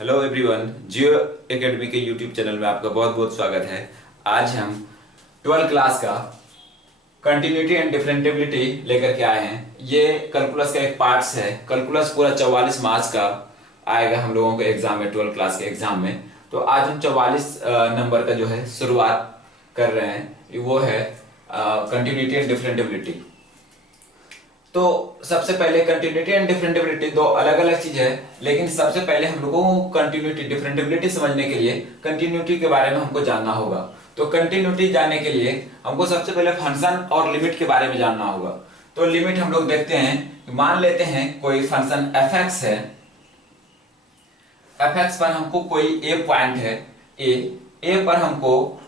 Hello everyone, जियो academy के YouTube channel में आपका बहुत बहुत स्वागत है। आज हम 12th क्लास का कंटिन्यूटी एंड डिफरेंटिबिलिटी लेकर के आए हैं। ये कैलकुलस का एक पार्ट्स है। कैलकुलस पूरा 44 मार्क्स का आएगा हम लोगों के एग्जाम में, 12th क्लास के एग्जाम में। तो आज हम 44 नंबर का जो है शुरुआत कर रहे हैं, वो है कंटिन्यूटी एंड डिफरेंटिबिलिटी। तो सबसे पहले कंटिन्यूटी एंड डिफरेंटिबिलिटी दो अलग अलग चीज है, लेकिन सबसे पहले हम लोगों को कंटिन्यूटी डिफरेंटिबिलिटी समझने के लिए कंटिन्यूटी के बारे में हमको जानना होगा। तो कंटिन्यूटी जानने के लिए हमको सबसे पहले फंक्शन और लिमिट के बारे में जानना होगा। तो लिमिट हम लोग देखते हैं, मान लेते हैं कोई फंक्शन एफ एक्स है। एफ एक्स पर हमको कोई ए पॉइंट है, ए पर हमको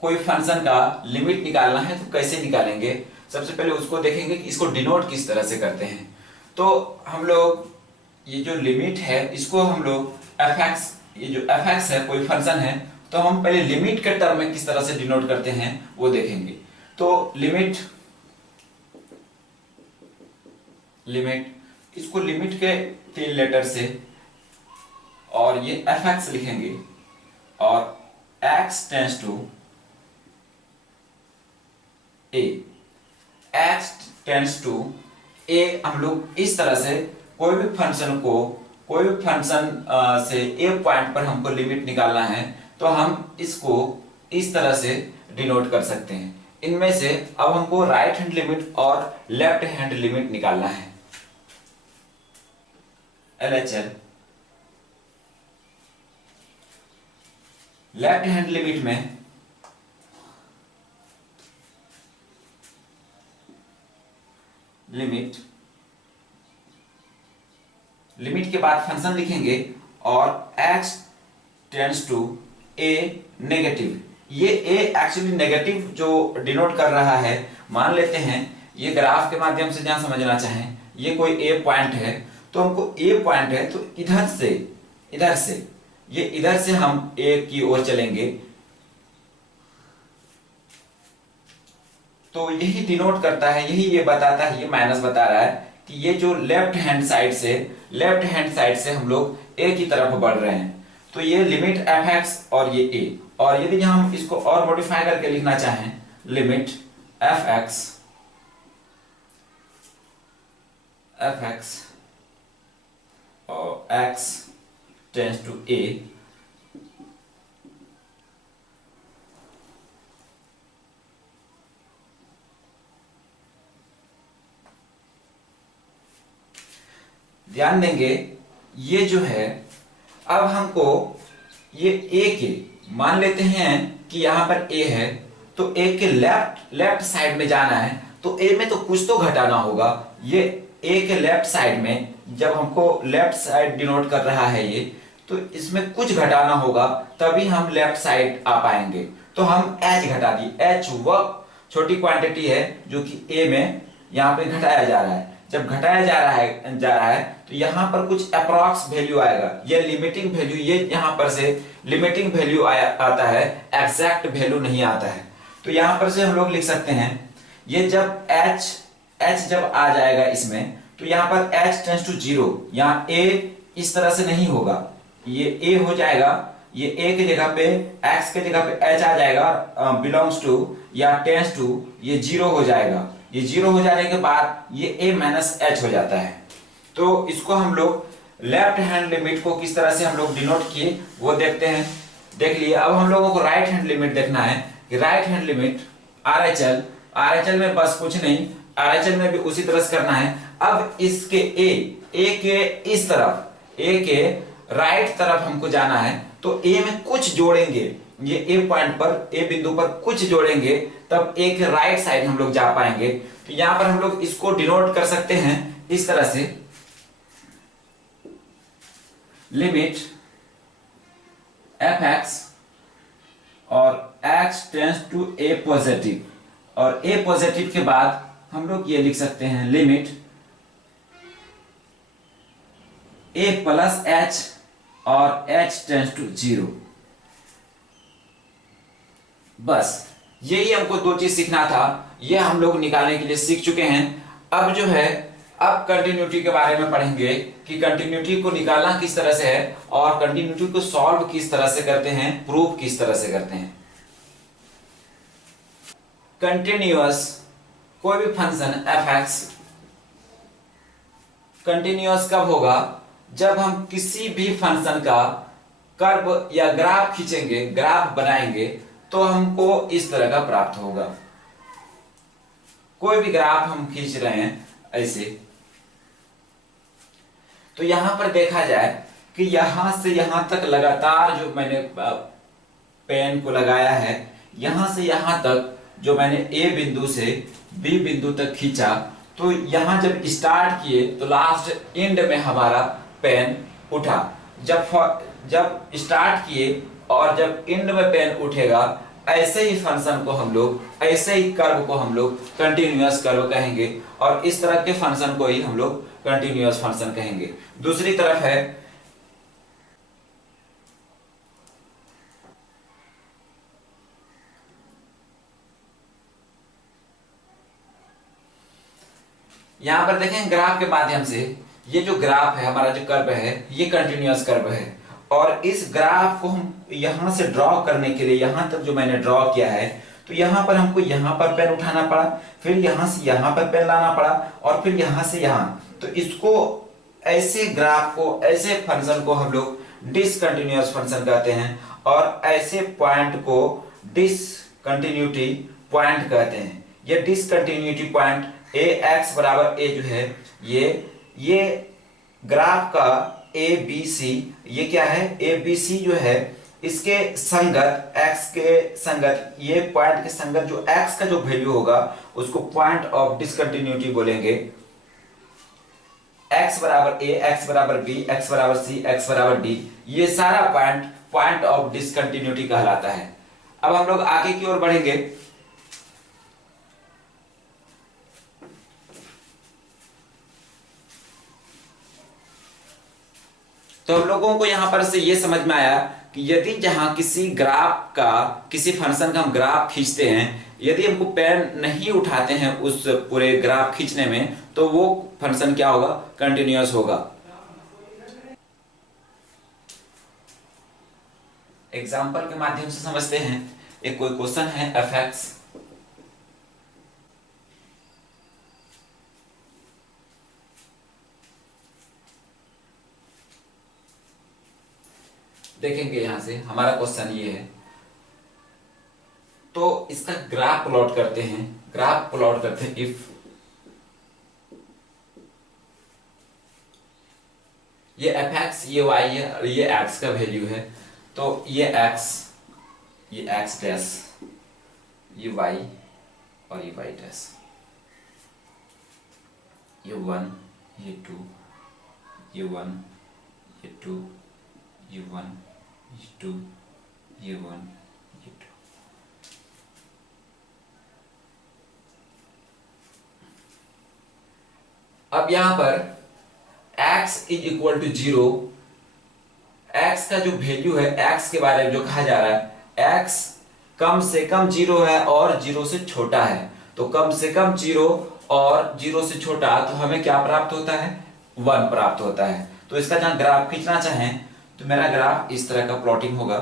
कोई फंक्शन का लिमिट निकालना है। तो कैसे निकालेंगे, सबसे पहले उसको देखेंगे कि इसको डिनोट किस तरह से करते हैं। तो हम लोग ये जो लिमिट है इसको हम लोग एफ एक्स, ये जो एफ एक्स है कोई फंक्शन है, तो हम पहले लिमिट के टर्म में किस तरह से डिनोट करते हैं वो देखेंगे। तो लिमिट इसको लिमिट के 3 लेटर से, और ये एफ एक्स लिखेंगे, और x tends to a, x tends to a. हम लोग इस तरह से कोई भी फंक्शन से ए पॉइंट पर हमको लिमिट निकालना है, तो हम इसको इस तरह से डिनोट कर सकते हैं। इनमें से अब हमको राइट हैंड लिमिट और लेफ्ट हैंड लिमिट निकालना है। LHL लेफ्ट हैंड लिमिट में लिमिट के बाद फंक्शन लिखेंगे, और x tends to a negative. ये a एक्चुअली नेगेटिव जो डिनोट कर रहा है, मान लेते हैं ये ग्राफ के माध्यम से जहां समझना चाहें, ये कोई a पॉइंट है, तो हमको a पॉइंट है, तो इधर से हम a की ओर चलेंगे। तो यही डिनोट करता है, यही ये बताता है, ये माइनस बता रहा है कि ये जो लेफ्ट हैंड साइड से हम लोग a की तरफ बढ़ रहे हैं। तो ये लिमिट एफ एक्स और ये a, और यदि हम इसको और मॉडिफाई करके लिखना चाहें, लिमिट एफ एक्स और x टेंस टू a, ध्यान देंगे ये जो है, अब हमको ये a के, मान लेते हैं कि यहां पर a है, तो a के लेफ्ट साइड में जाना है, तो a में तो कुछ तो घटाना होगा। ये a के लेफ्ट साइड में, जब हमको लेफ्ट साइड डिनोट कर रहा है ये, तो इसमें कुछ घटाना होगा, तभी हम लेफ्ट साइड आ पाएंगे। तो हम h घटा दिए। h वह छोटी क्वांटिटी है जो कि a में यहाँ पे घटाया जा रहा है। जब घटाया जा रहा है तो यहाँ पर कुछ अप्रॉक्स वैल्यू आएगा। ये लिमिटिंग वैल्यू, ये यहाँ पर से लिमिटिंग वैल्यू आता है, एग्जैक्ट वैल्यू नहीं आता है। तो यहाँ पर से हम लोग लिख सकते हैं, ये जब h जब आ जाएगा इसमें, तो यहाँ पर h टेंस टू 0, यहाँ a इस तरह से नहीं होगा, ये a हो जाएगा, ये a की जगह पे x की जगह पे h आ जाएगा, बिलोंग्स टू या टेंस टू, ये 0 हो जाएगा। ये 0 हो जाने के बाद ये a माइनस h हो जाता है। तो इसको हम लोग लेफ्ट हैंड लिमिट को किस तरह से हम लोग डिनोट किए वो देखते हैं। देख लिए। अब हम लोगों को राइट हैंड लिमिट देखना है कि राइट हैंड लिमिट RHL में बस कुछ नहीं, RHL में भी उसी तरह से करना है। अब इसके a के इस तरफ, a के राइट तरफ हमको जाना है, तो a में कुछ जोड़ेंगे, ये a पॉइंट पर, a बिंदु पर कुछ जोड़ेंगे, तब a के राइट साइड हम लोग जा पाएंगे। तो यहां पर हम लोग इसको डिनोट कर सकते हैं इस तरह से, लिमिट एफ एक्स और x tends to a positive, और a पॉजिटिव के बाद हम लोग ये लिख सकते हैं, लिमिट a प्लस h और h टेंस टू 0। बस यही हमको दो चीज सीखना था, ये हम लोग निकालने के लिए सीख चुके हैं। अब जो है अब कंटिन्यूटी के बारे में पढ़ेंगे कि कंटिन्यूटी को निकालना किस तरह से है और कंटिन्यूटी को सॉल्व किस तरह से करते हैं, प्रूफ किस तरह से करते हैं। कंटिन्यूअस कोई भी फंक्शन f(x) कंटिन्यूअस कब होगा, जब हम किसी भी फंक्शन का कर्व या ग्राफ खींचेंगे, ग्राफ बनाएंगे तो हमको इस तरह का प्राप्त होगा। कोई भी ग्राफ हम खींच रहे हैं ऐसे, तो यहां पर देखा जाए कि यहां से यहां तक लगातार जो मैंने पेन को लगाया है, यहां से यहां तक जो मैंने ए बिंदु से बी बिंदु तक खींचा, तो यहां जब स्टार्ट किए तो लास्ट एंड में हमारा पेन उठा। जब स्टार्ट किए और जब एंड में पेन उठेगा, ऐसे ही फंक्शन को हम लोग, ऐसे ही कर्व को हम लोग कंटिन्यूअस कर्व कहेंगे और इस तरह के फंक्शन को ही हम लोग कंटिन्यूअस फंक्शन कहेंगे। दूसरी तरफ है यहां पर देखें ग्राफ के माध्यम से, ये जो ग्राफ है हमारा, जो कर्व है, ये कंटिन्यूअस कर्व है और इस ग्राफ को हम यहां से ड्रॉ करने के लिए, यहां तक जो मैंने ड्रॉ किया है, तो यहां पर हमको यहां पर पेन उठाना पड़ा, फिर यहां से यहां पर पेन लाना पड़ा और फिर यहां से यहां। तो इसको, ऐसे ग्राफ को, ऐसे फंक्शन को हम लोग डिसकंटिन्यूअस फंक्शन कहते हैं और ऐसे पॉइंट को डिसकंटिन्यूटी पॉइंट कहते हैं। ये डिसकंटिन्यूटी पॉइंट ax बराबर a जो है, ये ग्राफ का ए बी सी, ये क्या है, ए बी सी जो है, इसके संगत, x के संगत, ये पॉइंट के संगत जो x का जो वैल्यू होगा उसको पॉइंट ऑफ डिसकंटिन्यूटी बोलेंगे। x बराबर a, x बराबर b, x बराबर c, x बराबर d, ये सारा पॉइंट ऑफ डिसकंटिन्यूटी कहलाता है। अब हम लोग आगे की ओर बढ़ेंगे। तो हम लोगों को यहां पर से ये समझ में आया कि यदि जहां किसी ग्राफ का, किसी फंक्शन का हम ग्राफ खींचते हैं, यदि हमको पेन नहीं उठाते हैं उस पूरे ग्राफ खींचने में, तो वो फंक्शन क्या होगा, कंटिन्यूअस होगा। एग्जाम्पल के माध्यम से समझते हैं। एक कोई क्वेश्चन है f(x), देखेंगे यहां से हमारा क्वेश्चन ये है, तो इसका ग्राफ प्लॉट करते हैं। ग्राफ प्लॉट करते हैं इफ ये f(x), ये y है और ये x का वैल्यू है, तो ये x डैश, ये y और ये y डैश, ये 1, ये 2, ये 1, ये 2, ये 1, ये 2, ये 1, ये 2। अब यहां पर x is equal to 0, x का जो वैल्यू है, x के बारे में जो कहा जा रहा है, x कम से कम 0 है और 0 से छोटा है, तो कम से कम 0 और 0 से छोटा, तो हमें क्या प्राप्त होता है, 1 प्राप्त होता है। तो इसका जहां ग्राफ खींचना चाहें तो मेरा ग्राफ इस तरह का प्लॉटिंग होगा।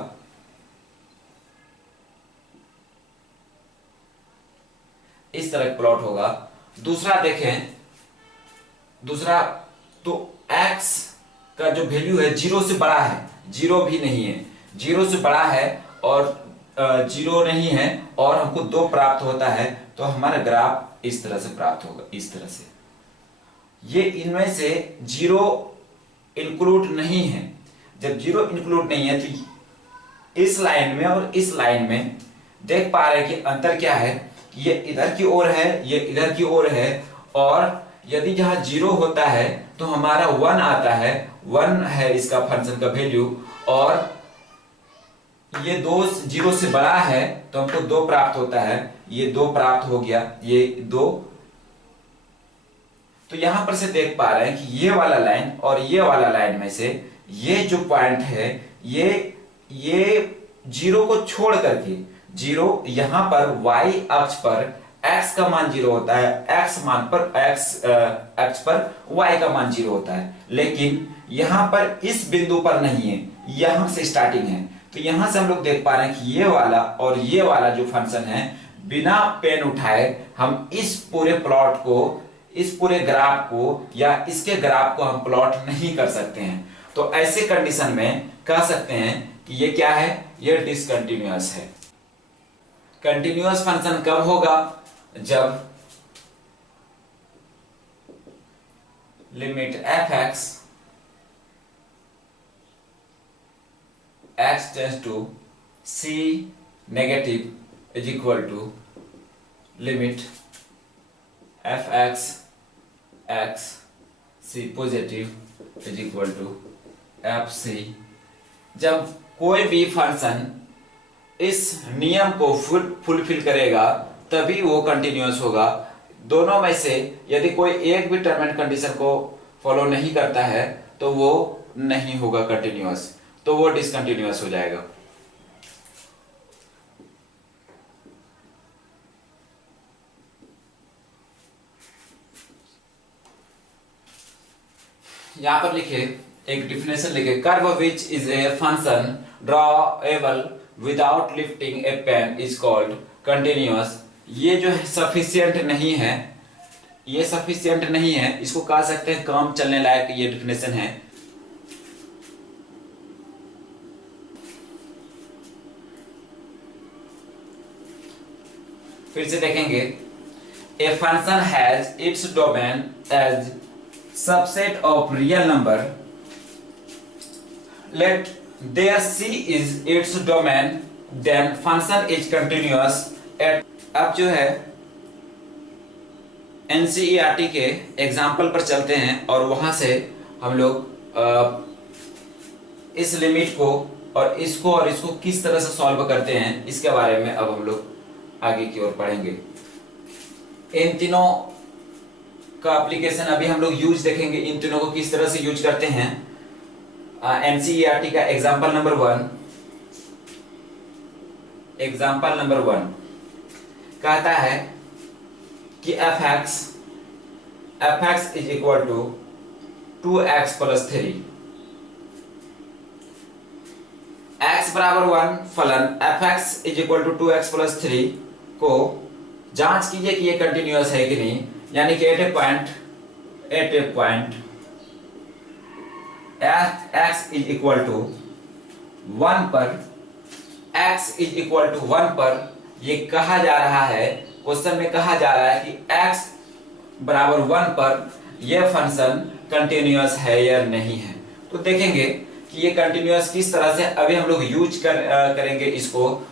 इस तरह प्लॉट होगा। दूसरा देखें, दूसरा तो x का जो वैल्यू है 0 से बड़ा है, 0 भी नहीं है, 0 से बड़ा है और 0 नहीं है और हमको 2 प्राप्त होता है, तो हमारा ग्राफ इस तरह से प्राप्त होगा, इस तरह से। ये इनमें से 0 इंक्लूड नहीं है। जब 0 इंक्लूड नहीं है तो इस लाइन में और इस लाइन में देख पा रहे हैं कि अंतर क्या है, ये इधर की ओर है, ये इधर की ओर है, और यदि जहां 0 होता है तो हमारा 1 आता है, 1 है इसका फंक्शन का वैल्यू, और ये 2 0 से बड़ा है तो हमको 2 प्राप्त होता है, ये 2 प्राप्त हो गया, ये 2। तो यहां पर से देख पा रहे हैं कि ये वाला लाइन और ये वाला लाइन में से ये जो पॉइंट है, ये 0 को छोड़ करके, 0 यहां पर y अक्ष पर x का मान 0 होता है, x मान पर x पर y का मान 0 होता है, लेकिन यहां पर इस बिंदु पर नहीं है, यहां से स्टार्टिंग है। तो यहां से हम लोग देख पा रहे हैं कि ये वाला और ये वाला जो फंक्शन है, बिना पेन उठाए हम इस पूरे प्लॉट को, इस पूरे ग्राफ को या इसके ग्राफ को हम प्लॉट नहीं कर सकते हैं। तो ऐसे कंडीशन में कह सकते हैं कि ये क्या है, ये डिसकंटिन्यूअस है। कंटिन्यूअस फंक्शन कब होगा, जब limit F x x tends to c negative is equal to limit f x x c positive is equal to f c। जब कोई भी फंक्शन इस नियम को फुलफिल करेगा तभी वो कंटिन्यूअस होगा। दोनों में से यदि कोई एक भी टर्म एंड कंडीशन को फॉलो नहीं करता है तो वो नहीं होगा कंटिन्यूअस, तो वो डिसकंटिन्यूअस हो जाएगा। यहां पर लिखे एक डिफिनेशन लिखे, curve which is a function drawable without lifting a pen is called continuous. ये जो है सफिशिएंट नहीं है, ये सफिशिएंट नहीं है, इसको कह सकते हैं काम चलने लायक। ये डिफिनेशन है। फिर से देखेंगे, a function has its domain as subset of real number, let there C is its domain, then function is continuous at. अब जो है एनसीईआरटी के एग्जाम्पल पर चलते हैं और वहां से हम लोग इस लिमिट को और इसको किस तरह से सॉल्व करते हैं, इसके बारे में अब हम लोग आगे की ओर पढ़ेंगे। इन तीनों का एप्लीकेशन अभी हम लोग यूज देखेंगे, इन तीनों को किस तरह से यूज करते हैं। एनसीईआरटी का एग्जाम्पल नंबर 1 कहता है कि F X is equal to 2x + 3। x बराबर 1 फलन F X is equal to 2x + 3 को जांच कीजिए कि ये कंटिन्यूअस है कि नहीं। यानी कि at a point x is equal to 1 पर, x इज इक्वल टू 1 पर ये कहा जा रहा है, क्वेश्चन में कहा जा रहा है कि x बराबर 1 पर यह फंक्शन कंटिन्यूअस है या नहीं है। तो देखेंगे कि ये कंटिन्यूअस किस तरह से अभी हम लोग यूज करेंगे इसको।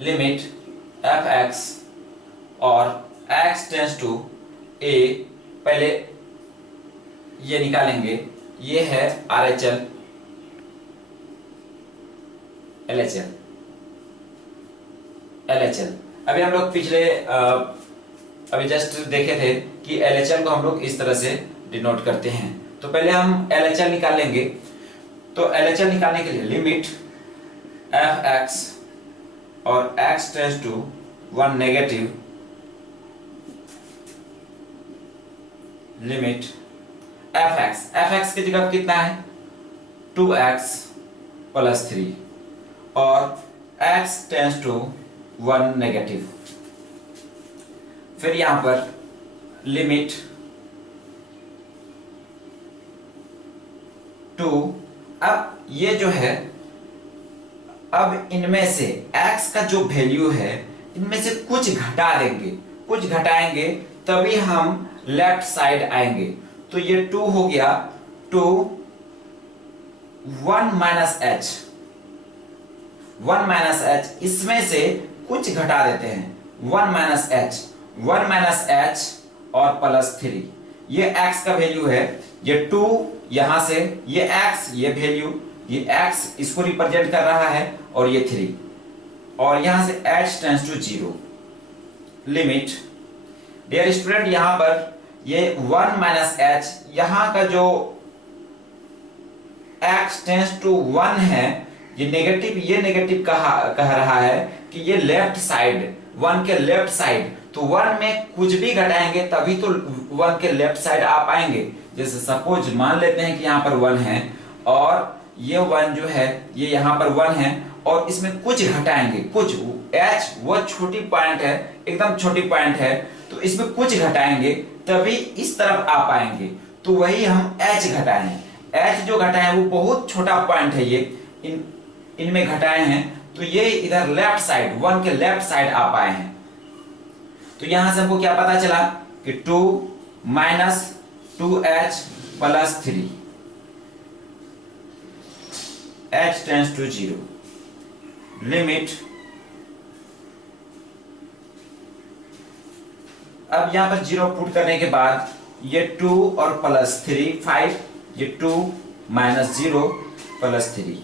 लिमिट एफ एक्स और x टेंस टू a, पहले ये निकालेंगे, ये है RHL LHL। अभी हम लोग पिछले अभी जस्ट देखे थे कि LHL को हम लोग इस तरह से डिनोट करते हैं। तो पहले हम LHL निकालेंगे। तो LHL निकालने के लिए लिमिट एफ एक्स और x tends to 1 negative, limit F X की जगह कितना है 2x + 3 और x टेंस टू 1 नेगेटिव। फिर यहां पर लिमिट 2। अब ये जो है, अब इनमें से x का जो वैल्यू है इनमें से कुछ घटा देंगे, कुछ घटाएंगे तभी हम लेफ्ट साइड आएंगे। तो ये 2 हो गया, 2 1 माइनस h, इसमें से कुछ घटा देते हैं 1 माइनस h और +3। ये x का वैल्यू है, ये 2 यहां से, ये x, ये वैल्यू, ये x इसको रिप्रेजेंट कर रहा है और ये 3 और यहां से h tends to 0। Limit dear student, यहां पर ये 1 माइनस h, यहां का जो x टेंस टू 1 है ये नेगेटिव कह रहा है कि ये लेफ्ट साइड, 1 के लेफ्ट साइड, तो 1 में कुछ भी घटाएंगे तभी तो 1 के लेफ्ट साइड आ पाएंगे। जैसे सपोज मान लेते हैं कि यहाँ पर 1 है और ये 1 जो है ये यहाँ पर 1 है और इसमें कुछ घटाएंगे, कुछ h वो छोटी पॉइंट है, एकदम छोटी पॉइंट है, तो इसमें कुछ घटाएंगे तभी इस तरफ आ पाएंगे। तो वही हम h घटाए हैं, h जो घटाए हैं वो बहुत छोटा पॉइंट है, ये इनमें घटाए हैं तो ये इधर लेफ्ट साइड, 1 के लेफ्ट साइड आ पाए हैं। तो यहां से हमको क्या पता चला कि 2 minus 2h plus 3, h tends to 0, limit. अब यहां पर 0 पुट करने के बाद ये 2 और प्लस 3 5, ये 2 minus 0 plus 3,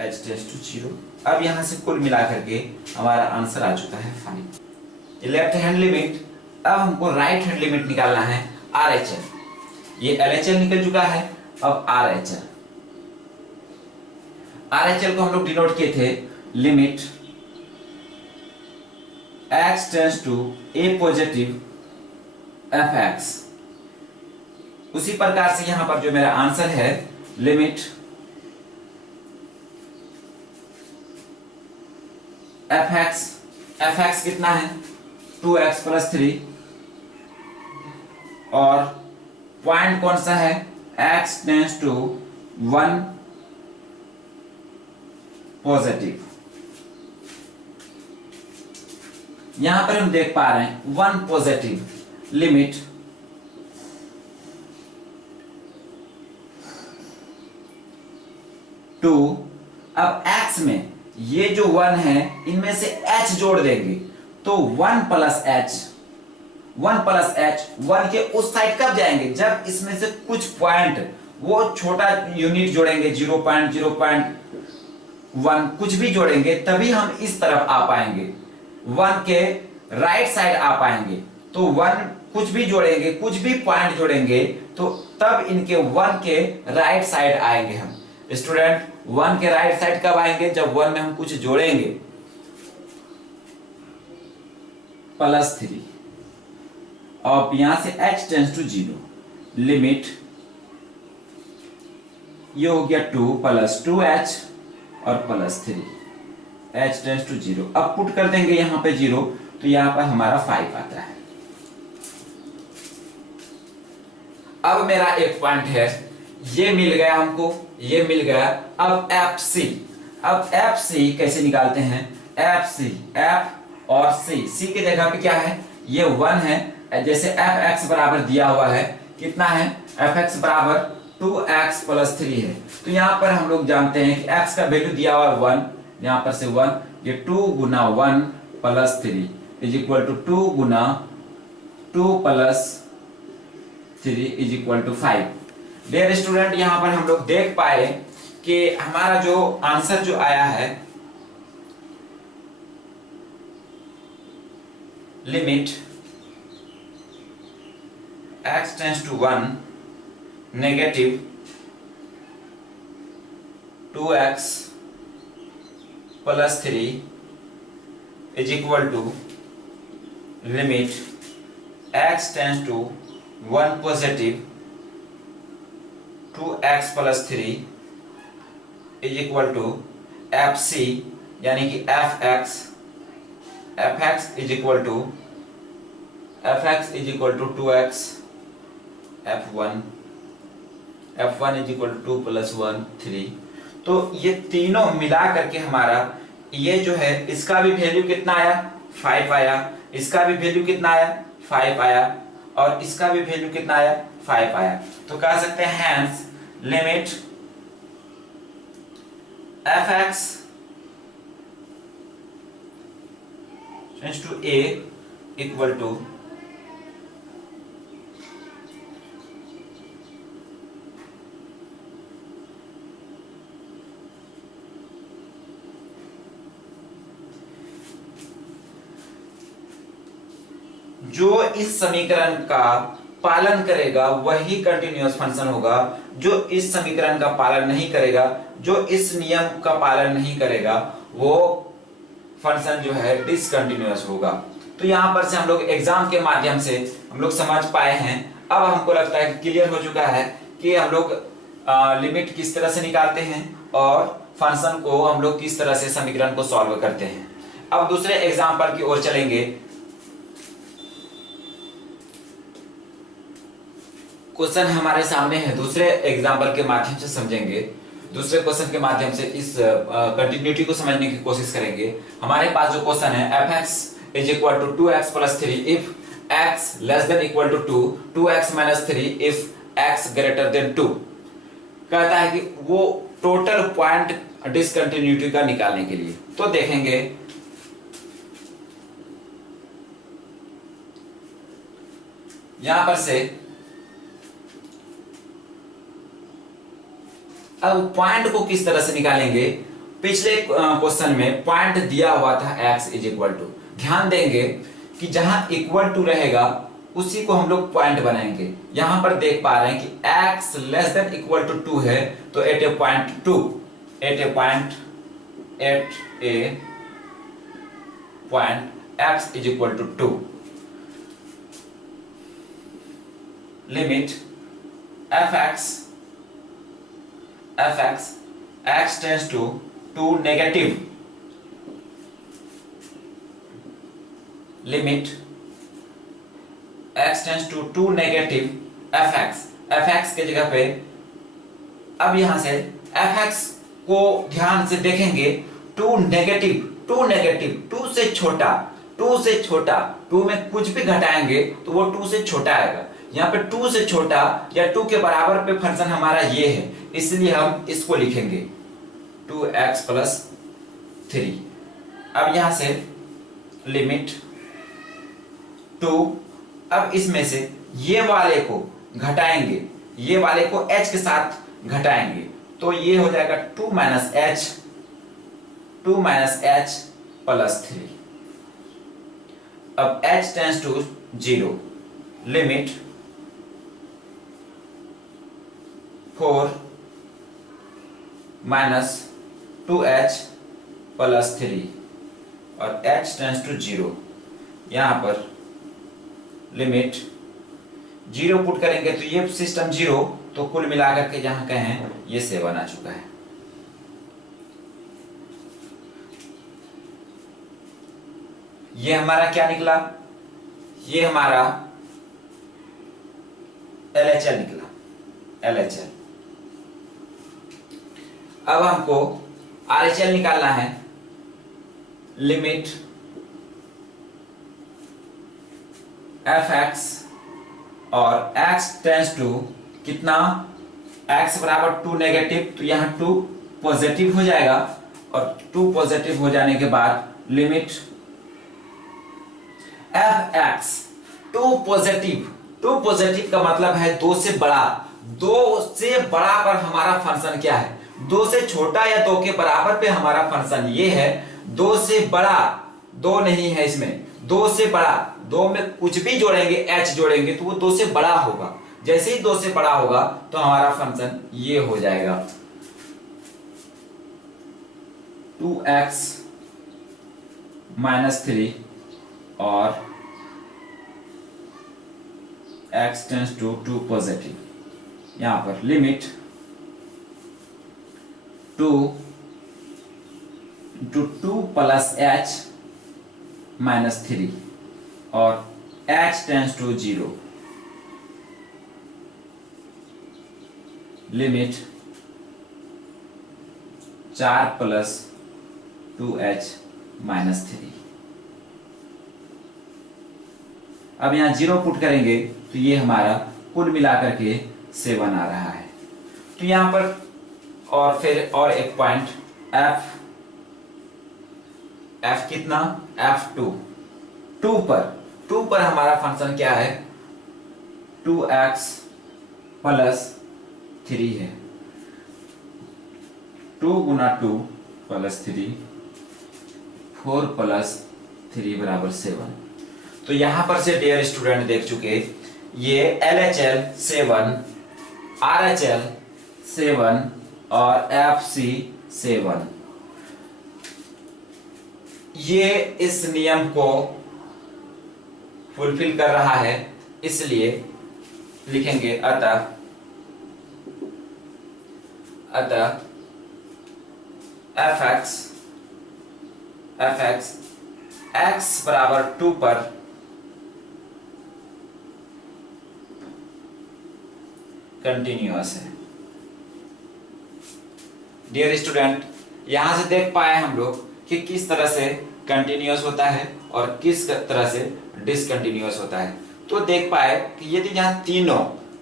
h tends to 0। अब यहां से कुल मिला करके हमारा आंसर आ चुका है 5। ये लेफ्ट हैंड लिमिट। अब हमको राइट हैंड लिमिट निकालना है RHL। ये LHL निकल चुका है, अब RHL। RHL को हम लोग डिनोट किए थे limit x tends to a positive fx। उसी प्रकार से यहां पर जो मेरा आंसर है लिमिट fx कितना है 2x प्लस 3 और पॉइंट कौन सा है x टेंड्स टू 1 पॉजिटिव। यहां पर हम देख पा रहे हैं 1 पॉजिटिव, लिमिट टू। अब x में ये जो 1 है इनमें से h जोड़ देंगे तो 1 प्लस h, 1 के उस साइड कब जाएंगे जब इसमें से कुछ पॉइंट वो छोटा यूनिट जोड़ेंगे, 0.1 कुछ भी जोड़ेंगे तभी हम इस तरफ आ पाएंगे, 1 के राइट साइड आ पाएंगे। तो 1 कुछ भी जोड़ेंगे, कुछ भी पॉइंट जोड़ेंगे तो तब इनके 1 के राइट साइड आएंगे हम। स्टूडेंट 1 के राइट साइड कब आएंगे जब 1 में हम कुछ जोड़ेंगे, प्लस 3 और यहां से h टेंड्स टू 0, लिमिट ये हो गया 2 प्लस 2h और प्लस 3, h टेंड्स टू 0। अब पुट कर देंगे यहां पे 0 तो यहां पर हमारा 5 आता है। अब मेरा एक पॉइंट है, ये मिल गया हमको, ये मिल गया। अब FC, अब FC कैसे निकालते हैं, FC F और C की जगह पे क्या है, ये 1 है। जैसे fx बराबर दिया हुआ है, कितना है fx बराबर 2x प्लस 3 है, तो यहां पर हम लोग जानते हैं कि x का वैल्यू दिया हुआ है 1, यहां पर से 1, ये 2 गुना 1 प्लस 3 इज इक्वल टू 2 गुना 2 plus 3 is equal to 5। Dear student यहां पर हम लोग देख पाए कि हमारा जो आंसर जो आया है limit x tends to 1 negative 2x plus 3 is equal to limit x tends to 1 positive 2x plus 3 is equal to FC यानी कि fx is equal to 2x f1 is equal to 2 plus 1 3। तो ये तीनों मिला करके हमारा ये जो है इसका भी वैल्यू कितना आया 5 आया, इसका भी वैल्यू कितना आया 5 आया और इसका भी वैल्यू कितना आया 5 आया। तो कह सकते हैं hence limit fx tends to a equal to जो इस समीकरण का पालन करेगा वही कंटिन्यूअस फंक्शन होगा। जो इस समीकरण का पालन नहीं करेगा, जो इस नियम का पालन नहीं करेगा, वो फंक्शन जो है डिसकंटिन्यूअस होगा। तो यहां पर से हम लोग एग्जाम के माध्यम से हम लोग समझ पाए हैं। अब हमको लगता है कि क्लियर हो चुका है कि हम लोग लिमिट किस तरह से निकालते हैं और फंक्शन को हम लोग किस तरह से समीकरण को सॉल्व करते हैं। अब दूसरे एग्जाम्पल की ओर चलेंगे। क्वेश्चन हमारे सामने है, दूसरे एग्जाम्पल के माध्यम से समझेंगे। दूसरे क्वेश्चन के माध्यम से इस कंटिन्यूटी को समझने की कोशिश करेंगे। हमारे पास जो क्वेश्चन है f(x) = 2x + 3 if x <= 2, 2x - 3 if x <= 2, कहता है कि वो टोटल पॉइंट डिसकंटिन्यूटी का निकालने के लिए। तो देखेंगे यहां पर से अब पॉइंट को किस तरह से निकालेंगे। पिछले क्वेश्चन में पॉइंट दिया हुआ था x = ध्यान देंगे कि जहां इक्वल टू रहेगा उसी को हम लोग पॉइंट बनाएंगे। यहां पर देख पा रहे हैं कि x <= 2 है, तो at a point 2, at a point x = 2, limit f(x) x tends to 2 negative, limit x tends to 2 negative fx के जगह पे अब यहां से fx को ध्यान से देखेंगे। 2 नेगेटिव, 2 से छोटा, 2 में कुछ भी घटाएंगे तो वो 2 से छोटा आएगा। यहाँ पे 2 से छोटा या 2 के बराबर पे फंक्शन हमारा ये है, इसलिए हम इसको लिखेंगे 2x + 3। अब यहां से लिमिट 2, अब इसमें से ये वाले को घटाएंगे, ये वाले को h के साथ घटाएंगे, तो ये हो जाएगा 2 - h + 3। अब h tends to 0, limit 4 - 2h + 3 और h टेंड्स टू 0। यहां पर लिमिट 0 पुट करेंगे तो ये सिस्टम 0, तो कुल मिलाकर के जहां कहें ये 7 आ चुका है। ये हमारा क्या निकला, ये हमारा LHL निकला, LHL। अब हमको RHL निकालना है। लिमिट fx और x टेंड्स टू कितना, x = 2 नेगेटिव, तो यहाँ 2 पॉजिटिव हो जाएगा और 2 पॉजिटिव हो जाने के बाद लिमिट fx 2 पॉजिटिव का मतलब है 2 से बड़ा। 2 से बड़ा पर हमारा फंक्शन क्या है, 2 से छोटा या 2 के बराबर पे हमारा फंक्शन ये है। 2 से बड़ा, 2 नहीं है इसमें, 2 से बड़ा, 2 में कुछ भी जोड़ेंगे, h जोड़ेंगे तो वो 2 से बड़ा होगा। जैसे ही 2 से बड़ा होगा तो हमारा फंक्शन ये हो जाएगा 2x - 3 और x टेंड्स टू 2 पॉजिटिव। यहां पर लिमिट 2 + h - 3 और h tends to 0, limit 4 + 2h - 3। अब यहां 0 पुट करेंगे तो ये हमारा कुल मिलाकर के 7 आ रहा है। तो यहां पर और फिर और एक पॉइंट f कितना, f2 2 पर हमारा फंक्शन क्या है, 2x + 3 है। 2 × 2 + 3, 4 + 3 = 7। तो यहां पर से डियर स्टूडेंट देख चुके ये LHL 7, RHL 7 और FC 7 ये इस नियम को फुलफिल कर रहा है, इसलिए लिखेंगे अतः fx x बराबर 2 पर कंटिन्यूअस है। डियर स्टूडेंट, यहां से देख पाए हम लोग कि किस तरह से कंटिन्यूअस होता है और किस तरह से डिसकंटिन्यूअस होता है। तो देख पाए कि यदि यहाँ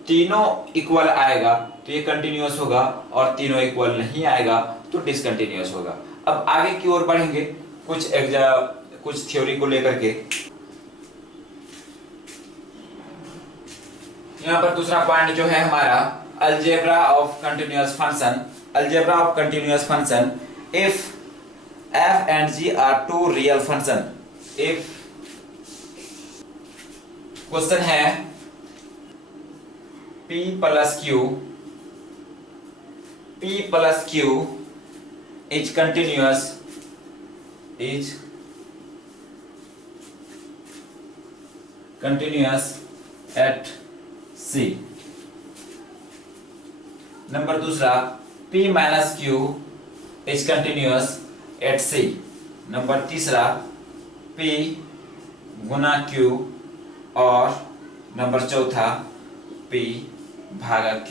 तीनों इक्वल आएगा तो ये कंटिन्यूअस होगा और तीनों इक्वल नहीं आएगा तो डिसकंटिन्यूअस होगा। अब आगे की ओर बढ़ेंगे कुछ थ्योरी को लेकर के। यहाँ पर दूसरा पॉइंट जो है हमारा algebra of continuous function. If f and g are two real function, if question है p plus q is continuous at c। Number दूसरा p minus q is continuous at c। Number तीसरा p गुना q और number चौथा p भागा q।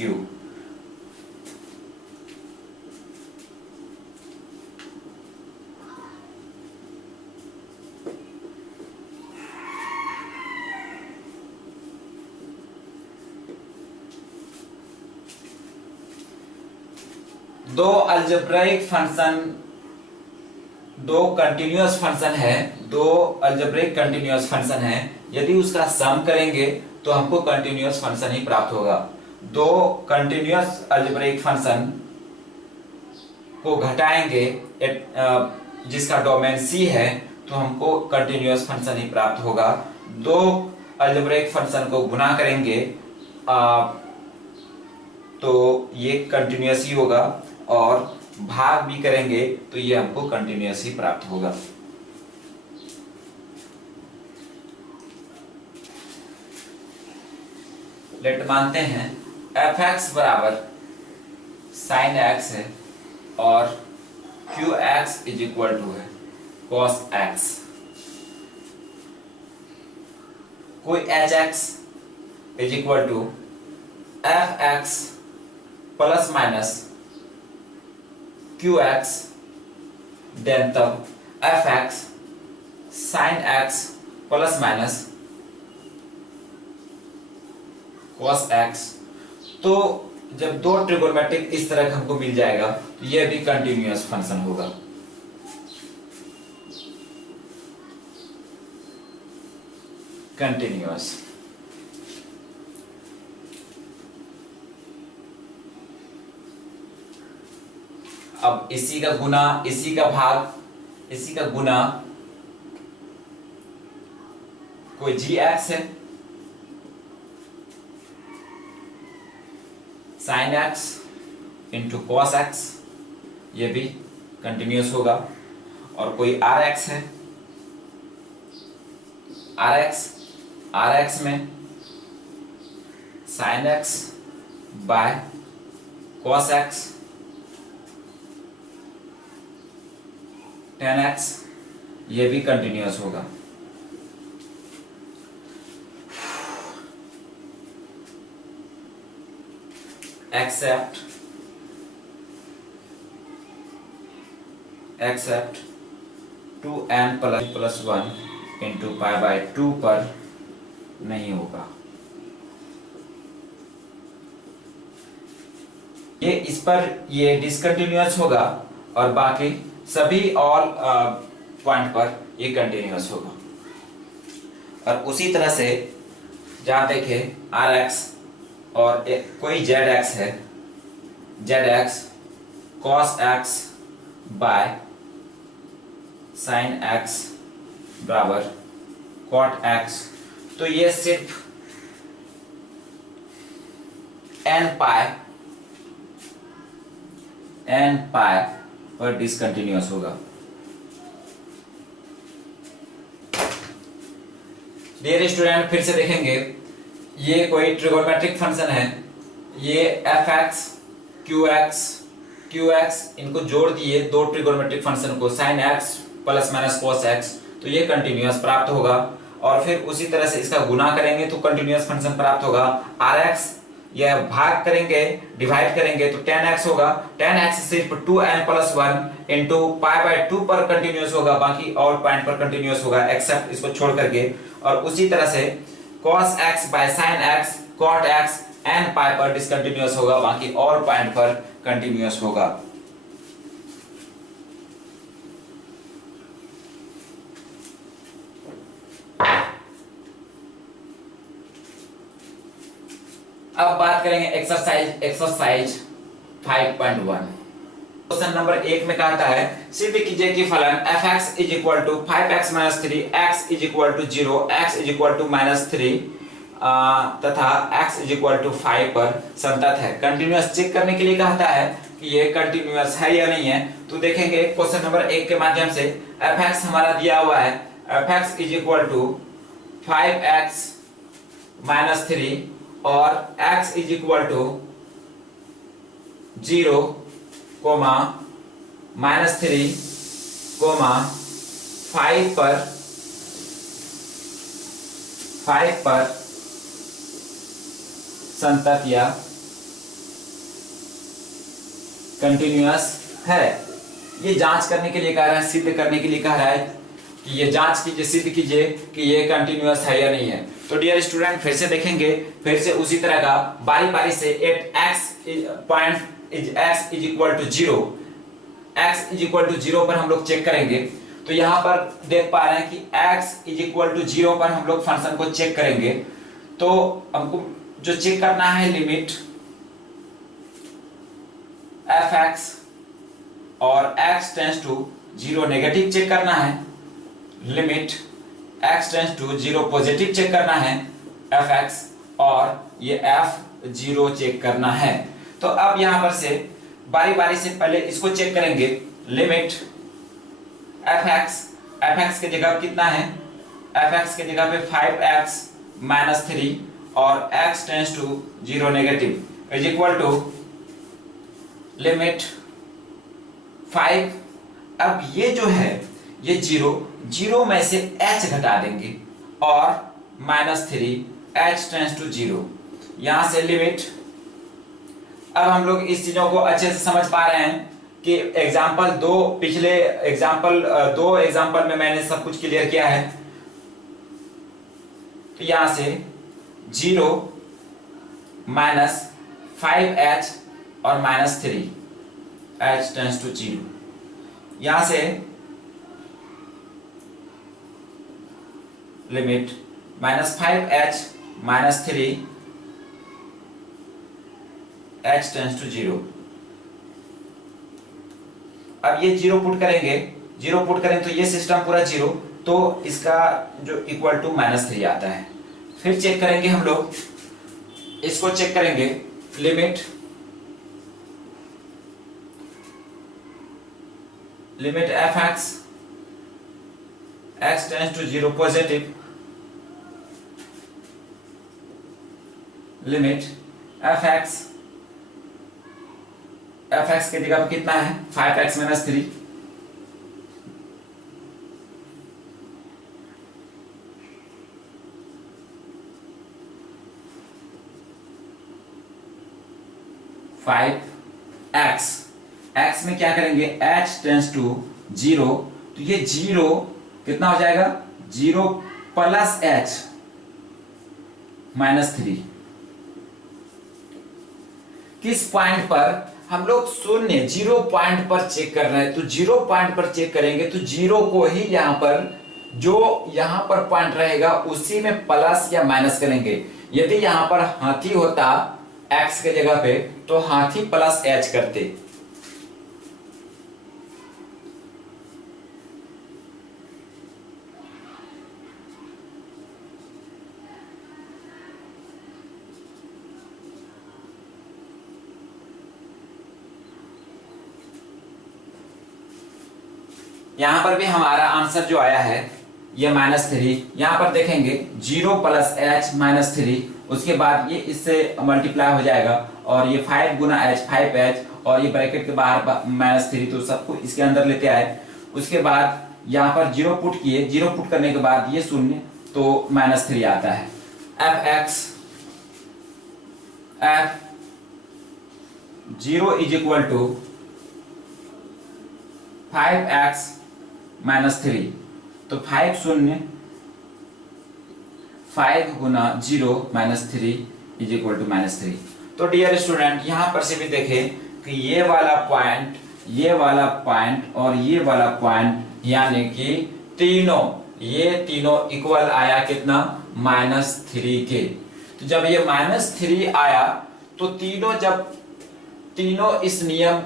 दो algebraic function, दो algebraic continuous function है, यदि उसका सम करेंगे तो हमको कंटिन्यूअस फंक्शन ही प्राप्त होगा। दो कंटिन्यूअस अलजेब्रिक फंक्शन को घटाएंगे जिसका डोमेन C है तो हमको कंटिन्यूअस फंक्शन ही प्राप्त होगा। दो अलजेब्रिक फंक्शन को गुना करेंगे तो ये कंटिन्यूअस ही होगा और भाग भी करेंगे तो ये हमको कंटिन्यूअस ही प्राप्त होगा। लेट मानते हैं fx बराबर sin x है और qx इज इक्वल टू है cos x। कोई hx is equal to fx plus minus qx, then तब fx sin x plus minus cos x। तो जब दो ट्रिगोनोमेट्रिक इस तरह हमको मिल जाएगा तो यह भी कंटिन्यूअस फंक्शन होगा। कंटिन्यूअस। अब इसी का गुना, इसी का भाग, इसी का गुना कोई gx है, sin x into cos x, ये भी कंटिन्यूअस होगा। और कोई rx है, rx में sin x by cos x tan x, ये भी कंटिन्यूअस होगा। Except 2n plus 1 into pi by 2 पर नहीं होगा। ये इस पर ये डिसकंटिन्यूअस होगा और बाकी सभी ऑल पॉइंट पर ये कंटिन्यूअस होगा। और उसी तरह से जहां देखें rx और कोई zx है, zx cos x by sin x बराबर cot x, तो ये सिर्फ एन पाई पर डिसकंटिन्यूअस होगा। डियर स्टूडेंट, फिर से देखेंगे, ये कोई ट्रिगोनोमेट्रिक फंक्शन है, ये एफ एक्स क्यू एक्स इनको जोड़ दिए दो ट्रिगोनोमेट्रिक फंक्शन को, sine x plus minus cos x, तो ये कंटिन्यूअस प्राप्त होगा। और फिर उसी तरह से इसका गुना करेंगे तो कंटिन्यूअस फंक्शन प्राप्त होगा। आर एक्स यह भाग करेंगे, डिवाइड करेंगे तो tan x होगा। tan x सिर्फ 2n+1 इंटू π/2 पर कंटिन्यूअस होगा, बाकी और पॉइंट पर कंटिन्यूअस होगा एक्सेप्ट इसको छोड़ करके। और उसी तरह से cos x sin x cot x n π पर डिसकंटिन्यूअस होगा, बाकी और पॉइंट पर कंटिन्यूअस होगा। अब बात करेंगे एक्सरसाइज 5.1। क्वेश्चन नंबर 1 में कहता है सिद्ध कीजिए कि फलन f(x) = 5x - 3 x = 0 x = -3 तथा x = 5 पर संतत है। कंटिन्यूअस चेक करने के लिए कहता है कि ये कंटिन्यूअस है या नहीं है। तो देखेंगे क्वेश्चन नंबर 1 के माध्यम से, f(x) हमारा दिया हुआ है, f(x) = 5x - 3 और x = 0, -3, 5 पर संतत या कंटिन्यूअस है। ये जांच करने के लिए कह रहा है, सिद्ध करने के लिए कह रहा है कि ये जांच कीजिए, सिद्ध कीजिए कि ये कंटिन्यूअस है या नहीं है। तो डियर स्टूडेंट, फिर से देखेंगे, फिर से उसी तरह का बारी बारी से एट x = 0 पर हम लोग चेक करेंगे। तो यहाँ पर देख पा रहे हैं कि x = 0 पर हम लोग फंक्शन को चेक करेंगे। तो हमको जो चेक करना है, लिमिट f(x) और x tends to 0 negative check करना है, limit x tends to 0 positive check करना है f(x) और ये f(0) चेक करना है। तो अब यहां पर से बारी बारी से पहले इसको चेक करेंगे, लिमिट f(x) के जगह कितना है, f(x) के जगह पे 5x - 3 और x tends to 0 negative is equal to limit 5। अब ये जो है ये 0 में से h घटा देंगे और -3 h टेंड्स टू 0, यहां से लिमिट। अब हम लोग इस चीजों को अच्छे से समझ पा रहे हैं कि एग्जाम्पल 2, पिछले एग्जाम्पल 2 एग्जाम्पल में मैंने सब कुछ क्लियर किया है। तो यहां से 0 -5h और -3 h टेंड्स टू 0, यहां से limit -5h -3 h tends to 0। अब ये 0 पुट करेंगे, 0 पुट करें तो ये सिस्टम पूरा 0, तो इसका जो इक्वल टू -3 आता है। फिर चेक करेंगे हम लोग, इसको चेक करेंगे, limit f(x) x tends to 0 positive, limit f(x) के जगह पर कितना है, 5x - 3 5x, x में क्या करेंगे, h टेंड्स टू 0, तो ये 0 कितना हो जाएगा, 0 + h -3। किस पॉइंट पर हम लोग 0 पॉइंट पर चेक कर रहे हैं, तो 0 पॉइंट पर चेक करेंगे तो 0 को ही यहां पर, जो यहां पर पॉइंट रहेगा उसी में प्लस या माइनस करेंगे। यदि यहां पर हाथी होता x के जगह पे तो हाथी +h करते। यहाँ पर भी हमारा आंसर जो आया है ये -3। यहाँ पर देखेंगे 0 + h -3, उसके बाद ये इससे मल्टीप्लाई हो जाएगा और ये 5 गुना h 5h, और ये ब्रैकेट के बाहर -3, तो सबको इसके अंदर लेते आए। उसके बाद यहाँ पर 0 पुट किए, 0 पुट करने के बाद ये शून्य, तो -3 आता है। f(x) f(0) = 5x -3, तो 5 शून्य 5 गुना 0 -3 = -3। तो डियर स्टूडेंट, यहां पर से भी देखें कि ये वाला पॉइंट, ये वाला पॉइंट और ये वाला पॉइंट, यानी कि ये तीनों इक्वल आया कितना, -3 के। तो जब ये -3 आया तो तीनों इस नियम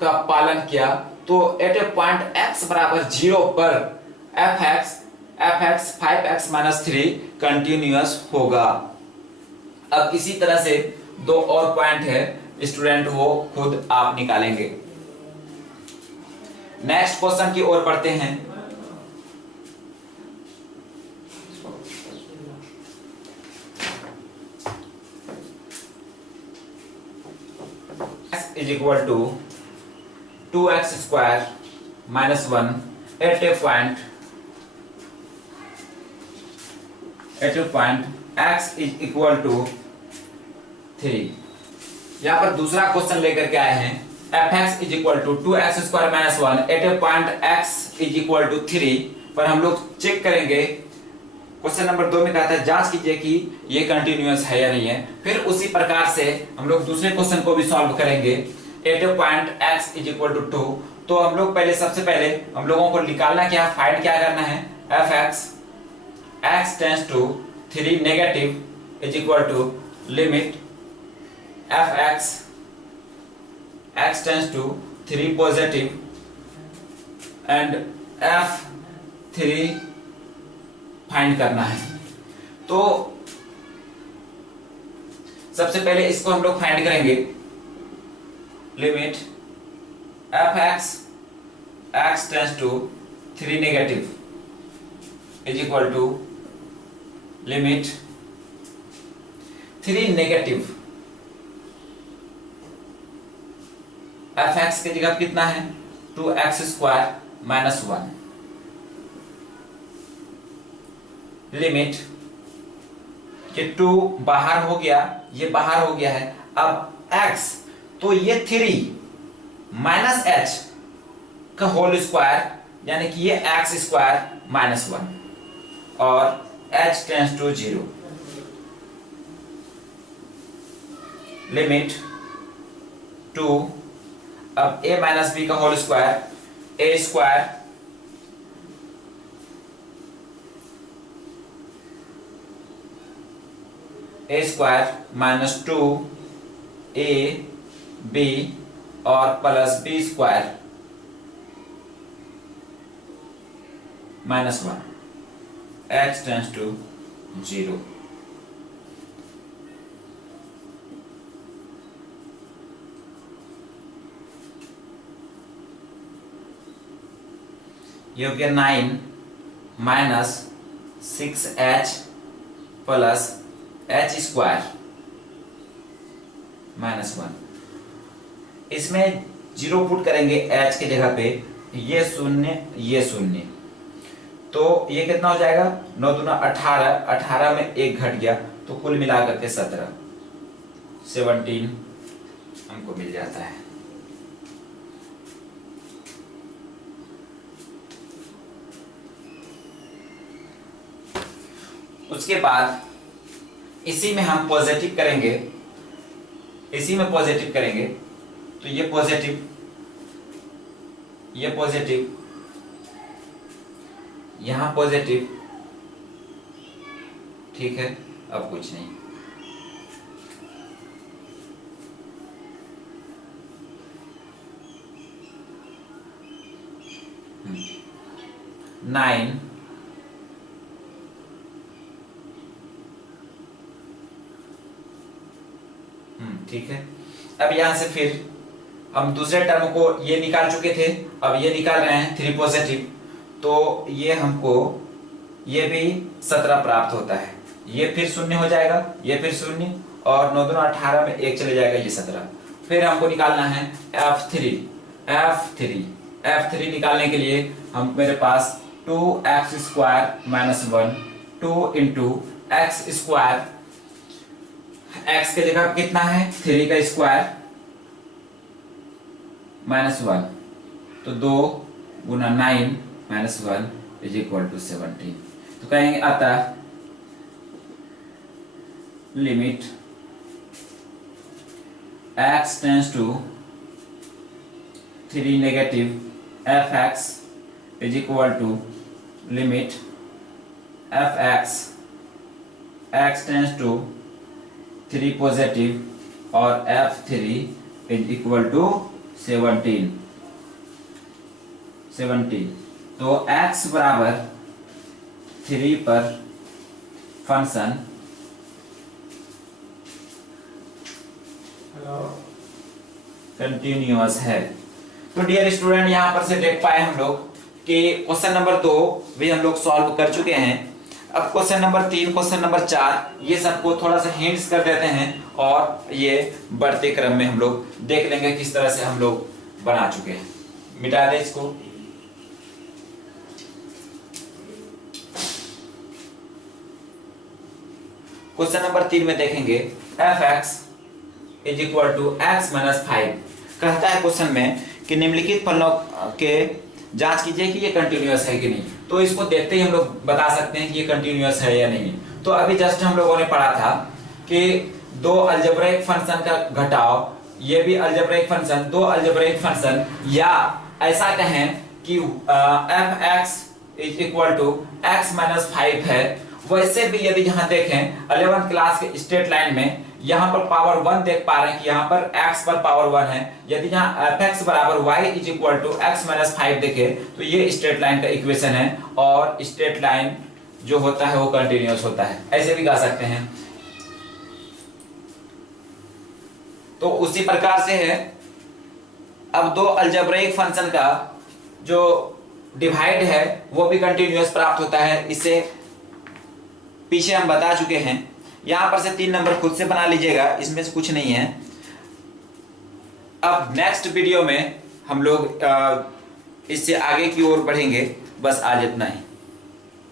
का पालन किया, तो एट ए पॉइंट x = 0 पर fx 5x -3 कंटिन्यूअस होगा। अब इसी तरह से 2 और पॉइंट है स्टूडेंट, वो खुद आप निकालेंगे। नेक्स्ट क्वेश्चन की ओर बढ़ते हैं। x = 2x² - 1 at a point x = 3। यहाँ पर दूसरा क्वेश्चन लेकर के आए हैं। fx = 2x² - 1 at a point x = 3 पर हम लोग चेक करेंगे। क्वेश्चन नंबर 2 में कहा था जांच कीजिए कि ये कंटिन्यूअस है या नहीं है। फिर उसी प्रकार से हम लोग दूसरे क्वेश्चन को भी सॉल्व करेंगे। एट ए पॉइंट x = 2, तो हम लोग सबसे पहले हम लोगों को निकालना क्या, फाइंड क्या करना है, fx x tends to 3 negative = limit fx x tends to 3 positive and f3 find करना है। तो सबसे पहले इसको हम लोग फाइंड करेंगे। Limit fx x tends to 3 negative = limit 3 negative fx की जगह कितना है, 2x² - 1 लिमिट, ये 2 बाहर हो गया, ये बाहर हो गया है। अब x, तो ये 3 -h का होल स्क्वायर, यानी कि ये x² - 1 और h टेंड्स टू 0 लिमिट 2। अब a - b का होल स्क्वायर, a² - 2ab और plus b² - 1 x tends to 0। ये हो गया 9 - 6h प्लस h² - 1। इसमें 0 पुट करेंगे h की जगह पे, ये 0 ये 0, तो ये कितना हो जाएगा, 9 दूना 18, 18 में 1 घट गया, तो कुल मिलाकर के 17 हमको मिल जाता है। उसके बाद इसी में हम पॉजिटिव करेंगे, तो ये पॉजिटिव, यहां पॉजिटिव, ठीक है। अब कुछ नहीं, नाइन ठीक है। अब यहां से फिर हम दूसरे टर्म को ये निकाल चुके थे, अब ये निकाल रहे हैं 3 पॉजिटिव, तो ये हमको ये भी 17 प्राप्त होता है। ये फिर शून्य हो जाएगा, ये फिर शून्य, और 9 दूना 18 में 1 चले जाएगा, ये 17। फिर हमको निकालना है F3 निकालने के लिए हम मेरे पास 2x² - 1 2 into x square, x के जगह कितना है 3 का स्क्वायर -1, तो 2 गुना 9 - 1 = 17। तो कहेंगे अतः limit x tends to 3 negative fx = limit fx x tends to 3 positive और f3 = 17। तो x बराबर 3 पर फंक्शन कंटिन्यूअस है। तो डियर स्टूडेंट, यहां पर से देख पाए हम लोग कि क्वेश्चन नंबर 2 भी हम लोग सॉल्व कर चुके हैं। अब क्वेश्चन नंबर 3, क्वेश्चन नंबर 4 ये सबको थोड़ा सा हिंट्स कर देते हैं और ये बढ़ते क्रम में हम लोग देख लेंगे किस तरह से हम लोग बना चुके हैं। मिटा दे इसको। क्वेश्चन नंबर 3 में देखेंगे fx = x - 5 कहता है क्वेश्चन में कि निम्नलिखित फलनों के जांच कीजिए कि ये कंटिन्यूअस है कि नहीं। तो इसको देखते ही हम लोग बता सकते हैं कि ये कंटिन्यूअस है या नहीं। तो अभी जस्ट हम लोगों ने पढ़ा था कि दो अलजेब्रिक फंक्शन का घटाव, ये भी अलजेब्रिक फंक्शन, दो अलजेब्रिक फंक्शन, या ऐसा कहें कि fx = x - 5 है। वैसे भी यदि यहाँ देखें 11th क्लास के स्ट्रेट लाइन में यहाँ पर पावर 1 देख पा रहे हैं कि यहाँ पर x पर पावर 1 है। यदि यहाँ fx बराबर y = x - 5 देखे तो ये स्ट्रेट लाइन का इक्वेशन है, और स्ट्रेट लाइन जो होता है वो कंटिन्यूअस होता है, ऐसे भी कह सकते हैं। तो उसी प्रकार से है, अब दो अलजेब्रिक फंक्शन का जो डिवाइड है वो भी कंटिन्यूअस प्राप्त होता है। इसे पीछे हम बता चुके हैं। यहां पर से 3 नंबर खुद से बना लीजिएगा, इसमें से कुछ नहीं है। अब नेक्स्ट वीडियो में हम लोग इससे आगे की ओर बढ़ेंगे। बस आज इतना ही।